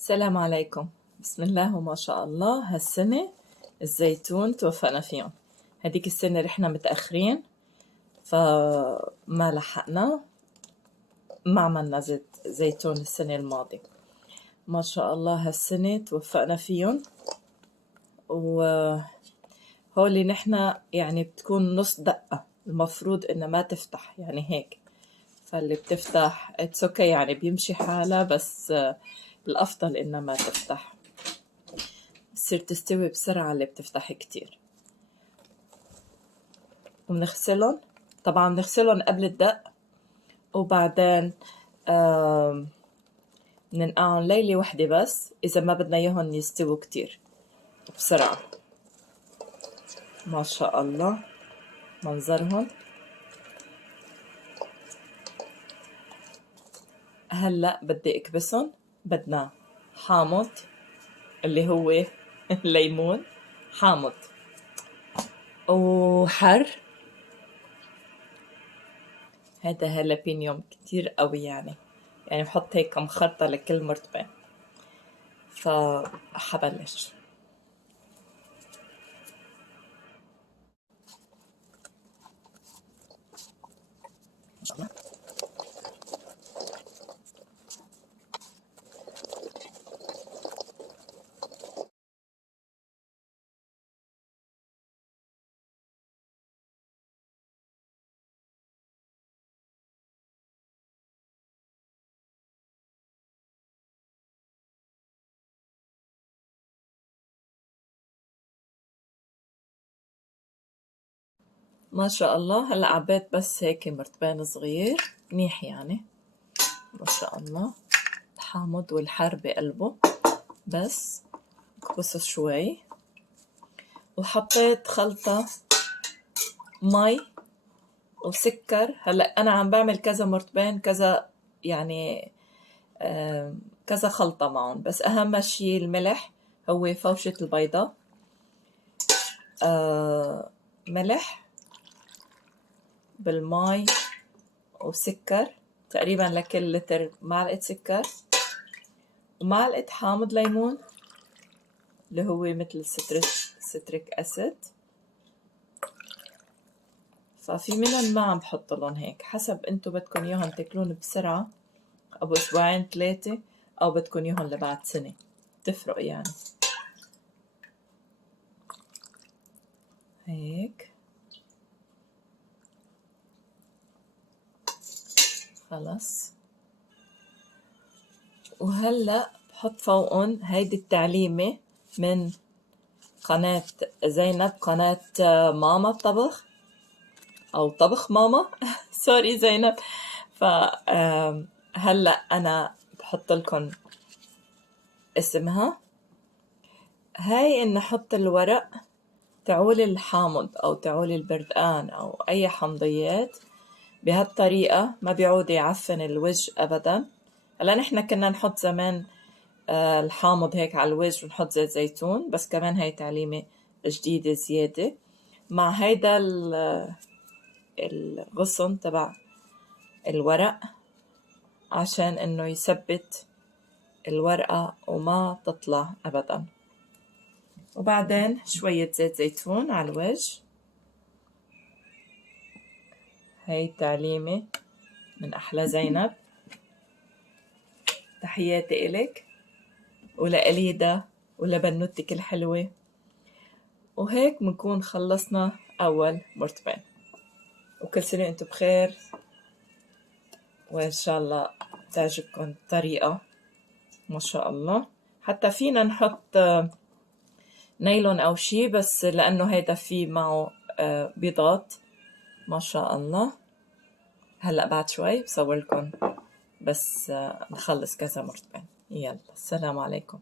السلام عليكم. بسم الله وما شاء الله. هالسنة الزيتون توفقنا فيهم. هديك السنة رحنا متأخرين فما لحقنا، ما عملنا زيتون السنة الماضية. ما شاء الله هالسنة توفقنا فيهم، وهولي نحنا يعني بتكون نص دقة، المفروض إنها ما تفتح يعني هيك، فاللي بتفتح اتس اوكي يعني بيمشي حالها، بس الأفضل إنها ما تفتح، بتصير تستوي بسرعة اللي بتفتح كتير. وبنغسلهم، طبعا بنغسلهم قبل الدق، وبعدين بننقعهم ليلة وحدة بس إذا ما بدنا إياهم يستووا كتير بسرعة. ما شاء الله منظرهم. هلأ بدي أكبسهم. بدنا حامض اللي هو الليمون حامض، وحر هذا هالابينيوم كتير قوي، يعني بحط هيك كم خرطة لكل مرتبة. فحبلش ما شاء الله. هلا عبيت بس هيك مرتبان صغير منيح، يعني ما شاء الله. الحامض والحر بقلبه، بس كبسه شوي. وحطيت خلطة مي وسكر. هلا انا عم بعمل كذا مرتبان، كذا يعني كذا خلطة معهم، بس اهم شي الملح، هو فوشة البيضة. ملح بالماء وسكر تقريبا لكل لتر معلقة سكر، ومعلقة حامض ليمون اللي هو مثل ستريك أسيد. ففي منهم ما عم بحط لهم هيك، حسب انتو بدكن اياهم تاكلون بسرعة أو أسبوعين 3، أو بدكن اياهم لبعد سنة، تفرق يعني. هيك خلص. وهلأ بحط فوقهم هيدي التعليمة من قناة زينب، قناة ماما الطبخ أو طبخ ماما سوري زينب. هلأ أنا بحط لكم اسمها. هاي إن أحط الورق تعول الحامض أو تعول البردقان أو أي حمضيات بهالطريقة، ما بيعود يعفن الوجه أبدا. هلا نحن كنا نحط زمان الحامض هيك على الوجه ونحط زيت زيتون، بس كمان هاي تعليمة جديدة زيادة مع هيدا الغصن تبع الورق، عشان انه يثبت الورقة وما تطلع ابدا. وبعدين شوية زيت زيتون على الوجه. هاي تعليمة من احلى زينب. تحياتي إلك ولأليدا ولبنوتك الحلوة. وهيك بنكون خلصنا أول مرتبين، وكل سنة وانتم بخير، وإن شاء الله تعجبكم الطريقة. ما شاء الله. حتى فينا نحط نايلون أو شي، بس لأنه هيدا فيه معه بيضات. ما شاء الله. هلأ بعد شوي بصور لكم، بس نخلص كذا مرتبين. يلا السلام عليكم.